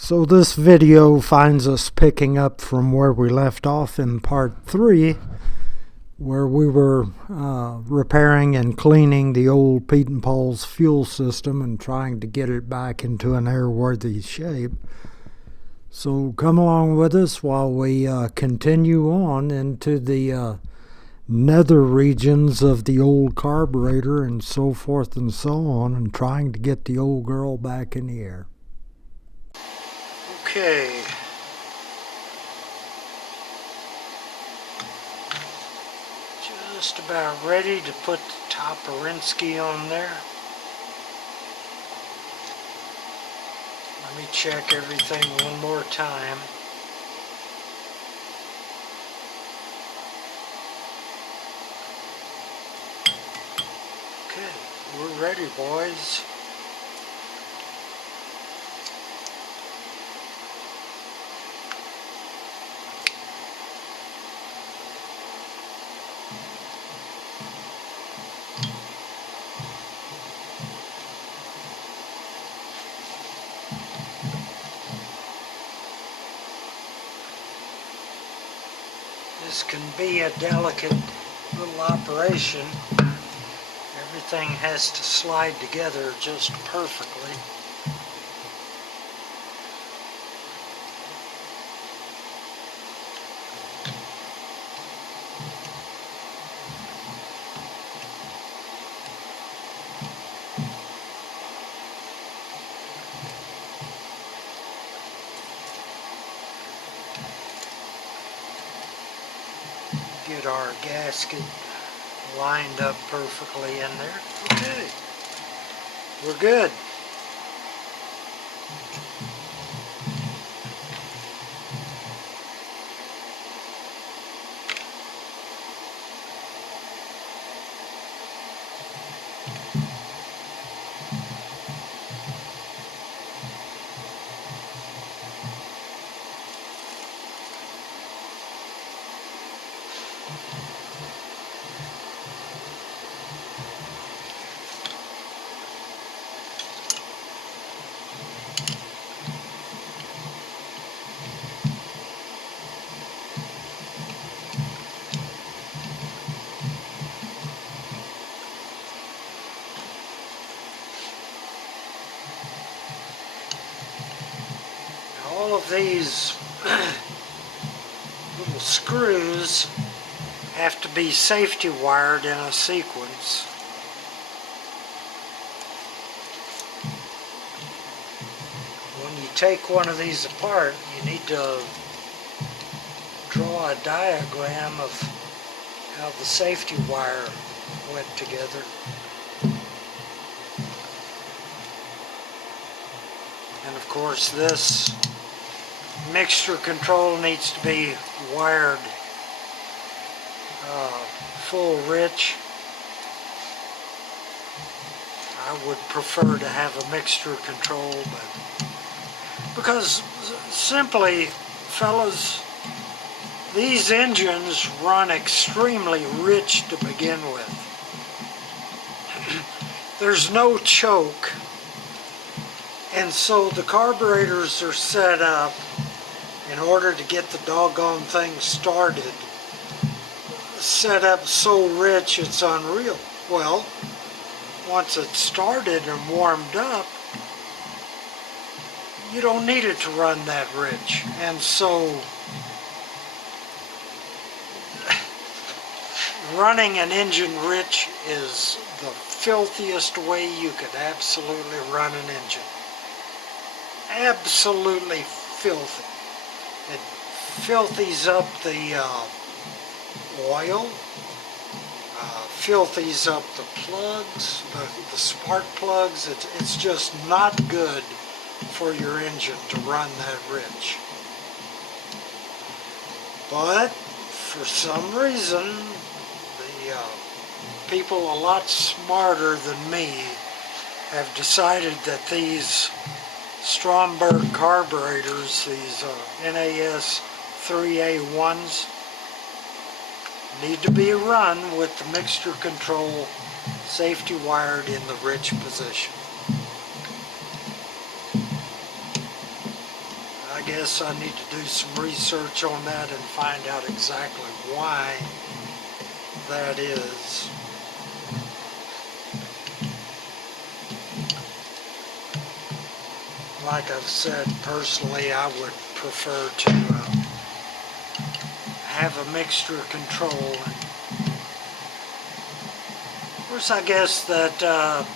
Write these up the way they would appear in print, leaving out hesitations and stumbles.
So this video finds us picking up from where we left off in part 3, where we were repairing and cleaning the old pietenpols fuel system and trying to get it back into an airworthy shape. So come along with us while we continue on into the nether regions of the old carburetor and so forth and so on, and trying to get the old girl back in the air. Okay. Just about ready to put the Toporinsky on there. Let me check everything one more time. Okay, we're ready, boys. This can be a delicate little operation. Everything has to slide together just perfectly. Get our gasket lined up perfectly in there. Okay, we're good. All of these little screws have to be safety wired in a sequence. When you take one of these apart, you need to draw a diagram of how the safety wire went together. And of course this mixture control needs to be wired full rich. I would prefer to have a mixture control, but because simply, fellas, these engines run extremely rich to begin with. There's no choke, and so the carburetors are set up in order to get the doggone thing started, set up so rich it's unreal. Well, once it's started and warmed up, you don't need it to run that rich. And so running an engine rich is the filthiest way you could absolutely run an engine. Absolutely filthy. It filthies up the oil, filthies up the plugs, the spark plugs. It's just not good for your engine to run that rich. But for some reason, the people a lot smarter than me have decided that these Stromberg carburetors, these NAS 3A1s, need to be run with the mixture control safety wired in the rich position. guess I need to do some research on that and find out exactly why that is. Like I've said, personally, I would prefer to have a mixture control. And of course, I guess that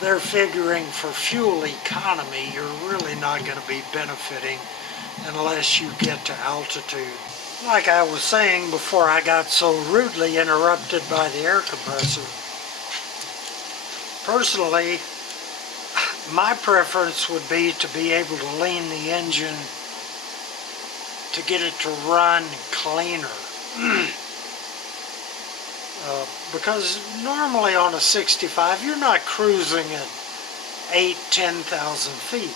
they're figuring for fuel economy, you're really not going to be benefiting unless you get to altitude. Like I was saying before I got so rudely interrupted by the air compressor. Personally, my preference would be to be able to lean the engine to get it to run cleaner. Because normally on a 65 you're not cruising at 8,000-10,000 feet.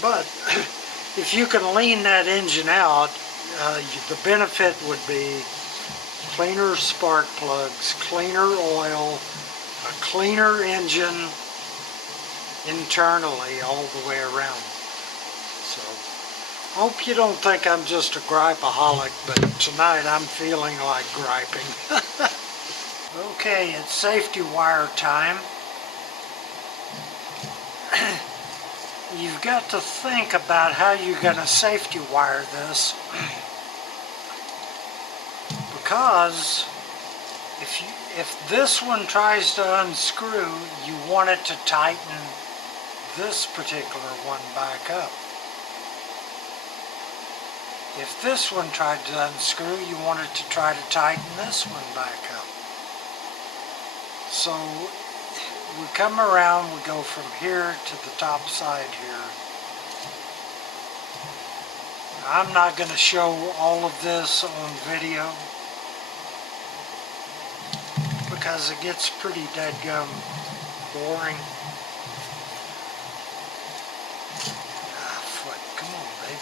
But if you can lean that engine out, the benefit would be cleaner spark plugs, cleaner oil, a cleaner engine internally all the way around. So, hope you don't think I'm just a gripeaholic, but tonight I'm feeling like griping. Okay, it's safety wire time. You've got to think about how you're going to safety wire this, because if this one tries to unscrew, you want it to tighten this particular one back up. If this one tried to unscrew, you want it to try to tighten this one back up. So we come around, we go from here to the top side here. I'm not going to show all of this on video because it gets pretty dadgum boring. Foot, come on, babe.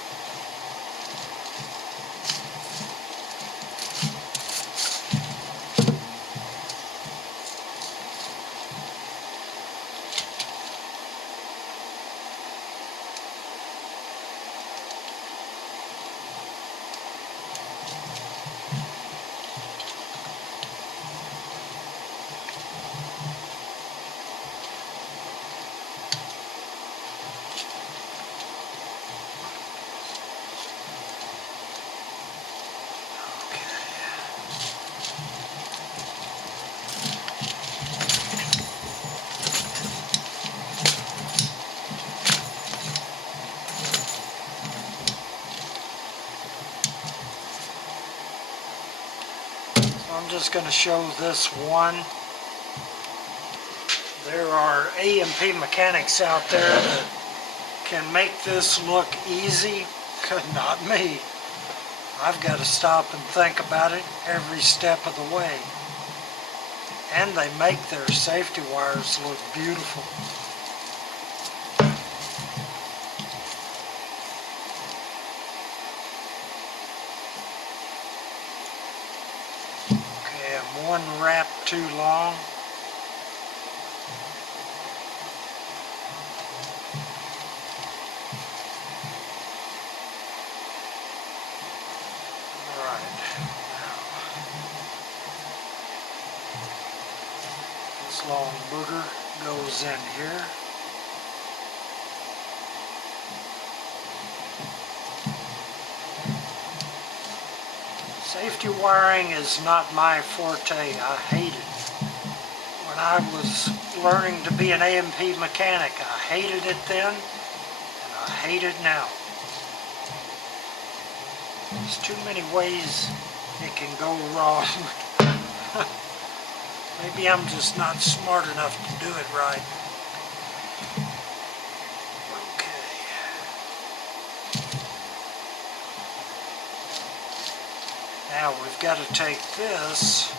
I'm just going to show this one. There are A&P mechanics out there that can make this look easy. Not me. I've got to stop and think about it every step of the way. And they make their safety wires look beautiful. One wrap too long. Alright, now this long booger goes in here. Safety wiring is not my forte. I hate it. When I was learning to be an A&P mechanic, I hated it then, and I hate it now. There's too many ways it can go wrong. Maybe I'm just not smart enough to do it right. Now we've got to take this,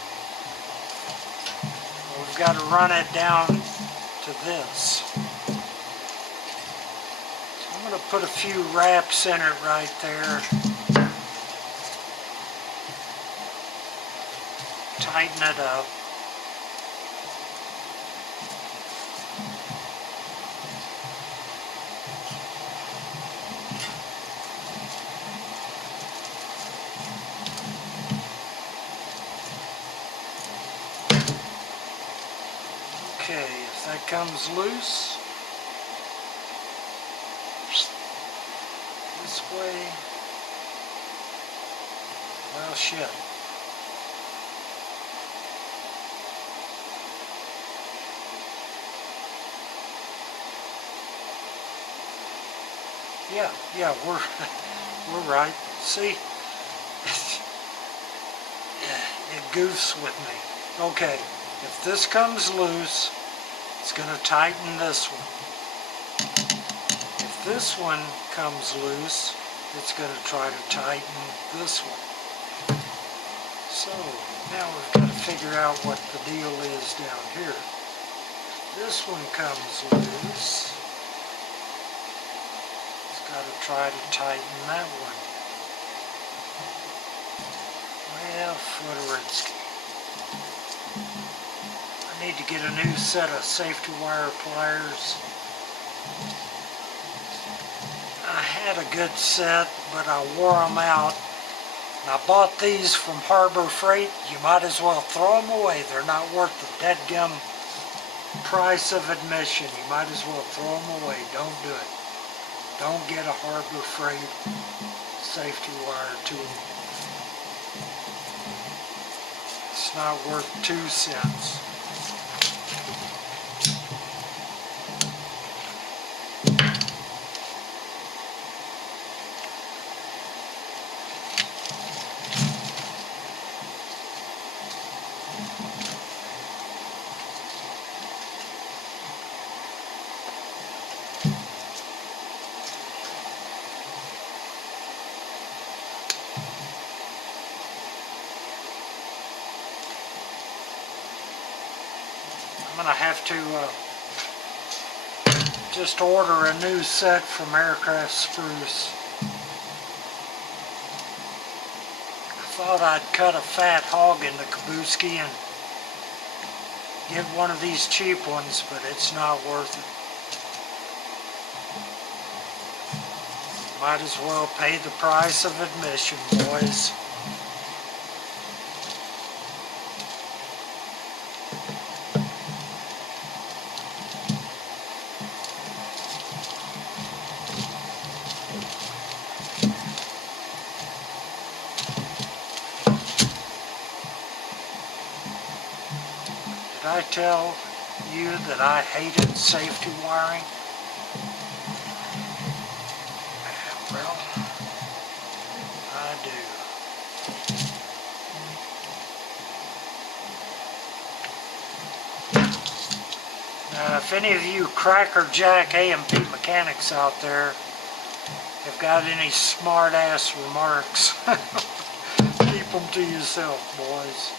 we've got to run it down to this. So I'm going to put a few wraps in it right there. Tighten it up. that comes loose. This way. Well, shit. Yeah, we're right. See, it goofs with me. Okay, if this comes loose, it's going to tighten this one. If this one comes loose, it's going to try to tighten this one. So now we've got to figure out what the deal is down here. This one comes loose. Got to try to tighten that one. Well, Footerinsky. I need to get a new set of safety wire pliers. I had a good set, but I wore them out. And I bought these from Harbor Freight. You might as well throw them away. They're not worth the deadgum price of admission. You might as well throw them away. Don't do it. Don't get a Harbor Freight safety wire tool. It's not worth 2 cents. I'm going to have to just order a new set from Aircraft Spruce. I thought I'd cut a fat hog in the Kabuski and get one of these cheap ones, but it's not worth it. Might as well pay the price of admission, boys. Did I tell you that I hated safety wiring? Well, I do. Now, if any of you crackerjack A&P mechanics out there have got any smart-ass remarks, keep them to yourself, boys.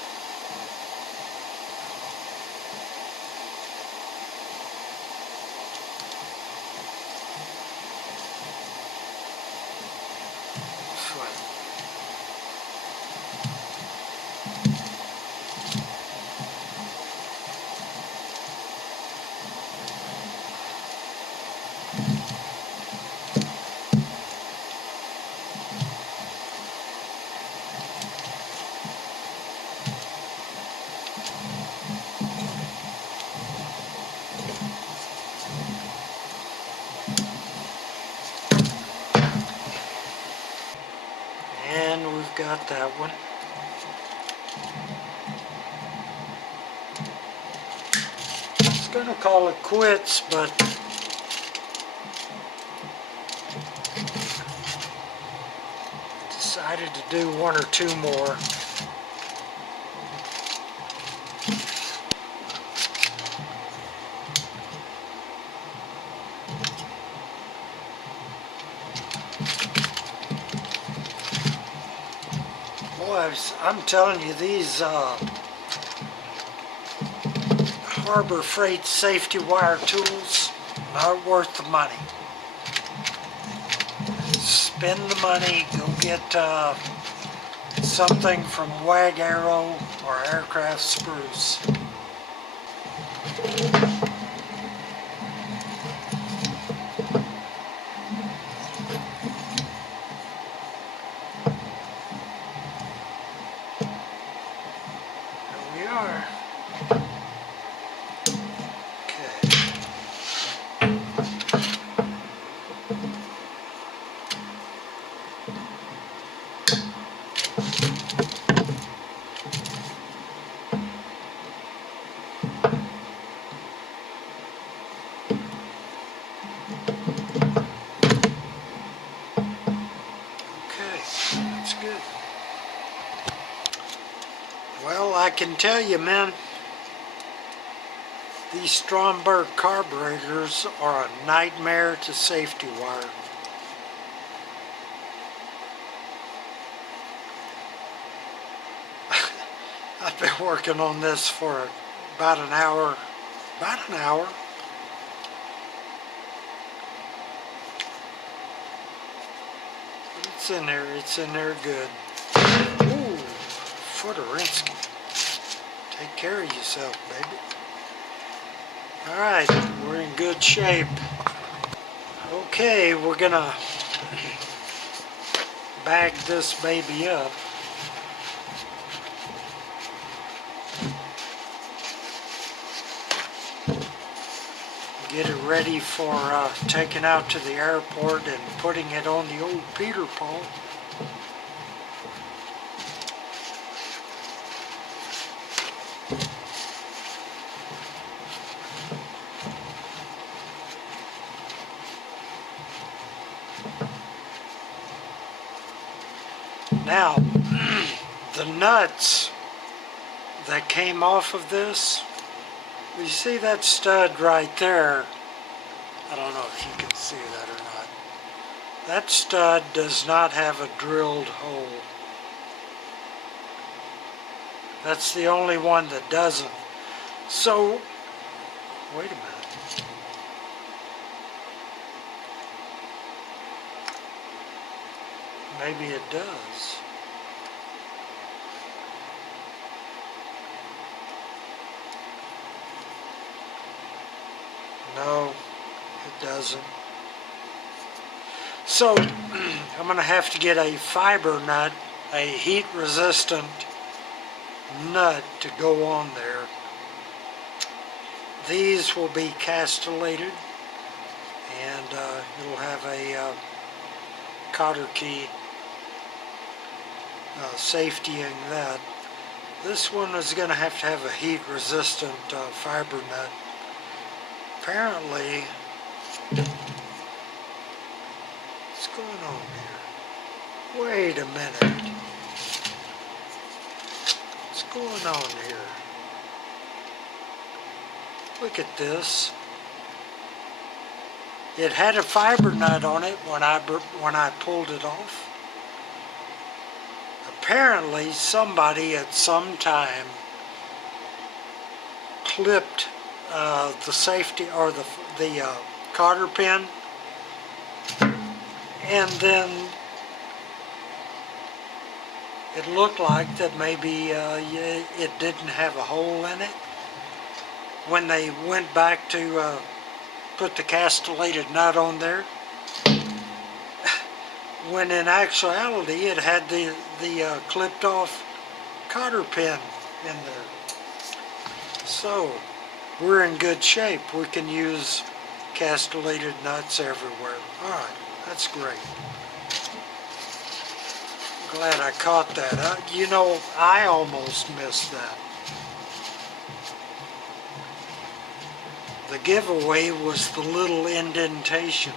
And we've got that one. I was gonna call it quits, but decided to do 1 or 2 more. Boy, I'm telling you, these Harbor Freight safety wire tools, not worth the money. Spend the money, go get something from Wag Arrow or Aircraft Spruce. Here we are. Okay. I can tell you, man, these Stromberg carburetors are a nightmare to safety wire. I've been working on this for about an hour. It's in there good. Ooh, Footerinsky. Take care of yourself, baby. Alright, we're in good shape. Okay, we're gonna bag this baby up. Get it ready for taking out to the airport and putting it on the old pietenpols. Now, the nuts that came off of this, you see that stud right there? I don't know if you can see that or not. That stud does not have a drilled hole. That's the only one that doesn't. So, wait a minute. Maybe it does. No, it doesn't. So, I'm going to have to get a fiber nut, a heat-resistant nut to go on there. These will be castellated, and it'll have a cotter key safetying that. This one is going to have a heat-resistant fiber nut. Apparently, what's going on here? Wait a minute. What's going on here? Look at this. It had a fiber nut on it when I pulled it off. Apparently, somebody at some time clipped the safety or the cotter pin, and then it looked like that maybe it didn't have a hole in it. When they went back to put the castellated nut on there, when in actuality it had the clipped off cotter pin in there. So we're in good shape. We can use castellated nuts everywhere. Alright, that's great. Glad I caught that. You know, I almost missed that. The giveaway was the little indentation.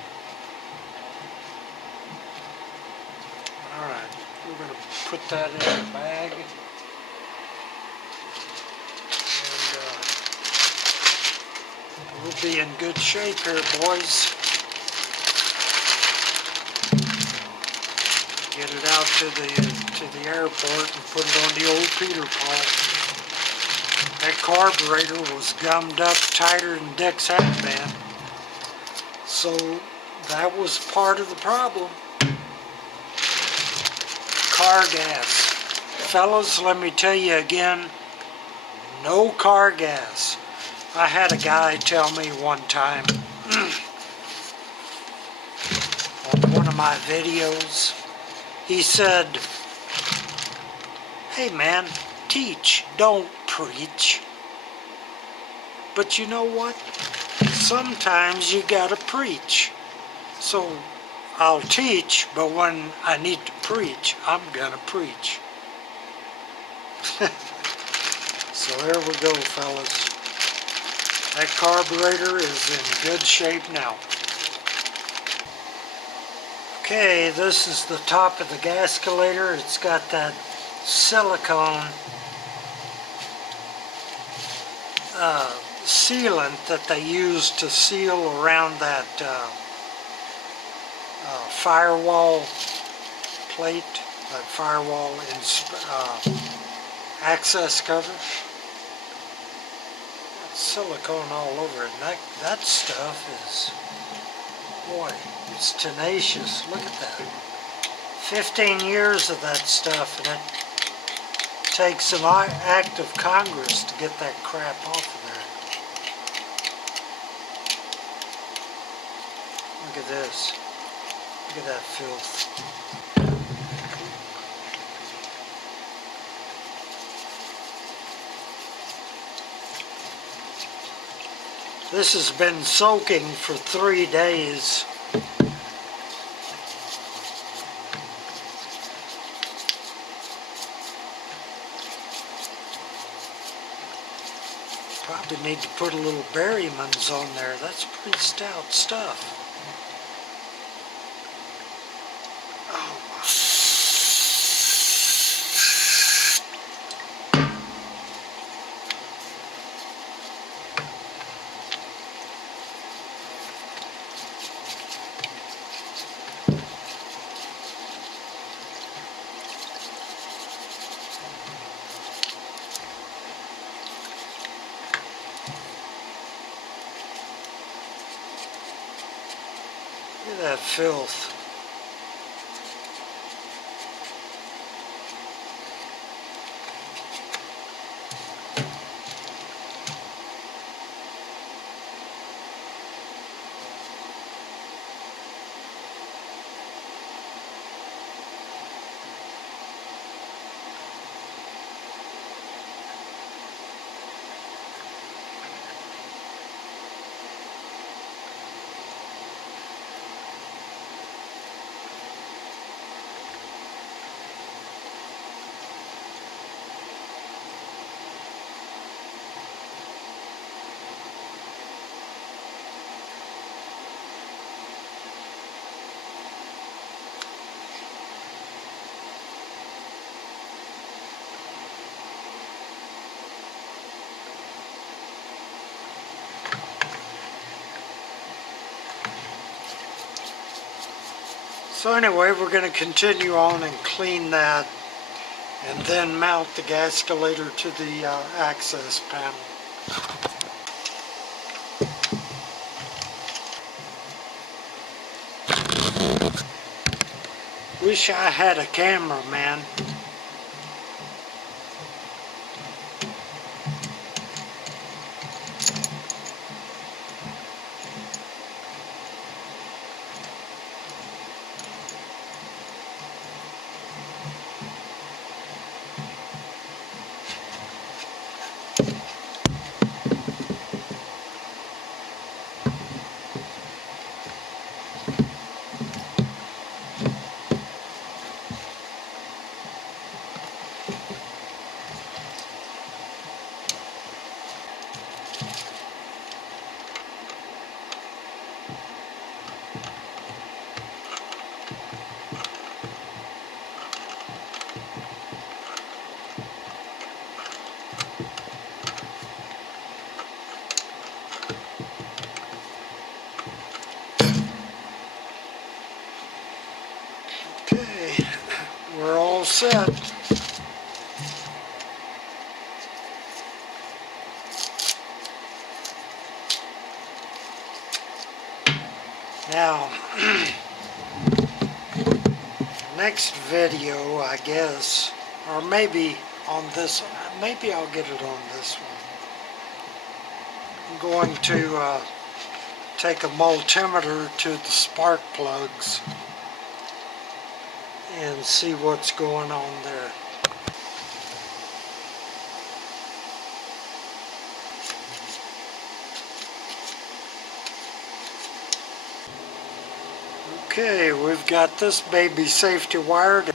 Alright, we're going to put that in the bag. And we'll be in good shape here, boys. Get it out to the airport and put it on the old pietenpols. That carburetor was gummed up tighter than Dick's hatband. So that was part of the problem. Car gas. Fellas, let me tell you again, no car gas. I had a guy tell me one time on one of my videos, he said, "Hey man, teach, don't preach." But you know what? Sometimes you gotta preach. So I'll teach, but when I need to preach, I'm gonna preach. So there we go, fellas. That carburetor is in good shape now. Okay, this is the top of the gasculator. It's got that silicone sealant that they use to seal around that firewall plate, that firewall access cover. That's silicone all over it. And that stuff is, boy, it's tenacious. Look at that. 15 years of that stuff, and it takes an act of Congress to get that crap off of there. Look at this. Look at that filth. This has been soaking for 3 days. Probably need to put a little Berryman's on there. That's pretty stout stuff. Oh my. Look at that filth. So anyway, we're going to continue on and clean that and then mount the gascolator to the access panel. Wish I had a camera, man. Okay, we're all set. Now, next video, I guess, or maybe on this, maybe I'll get it on this one. I'm going to take a multimeter to the spark plugs and see what's going on there. Okay, we've got this baby safety wired.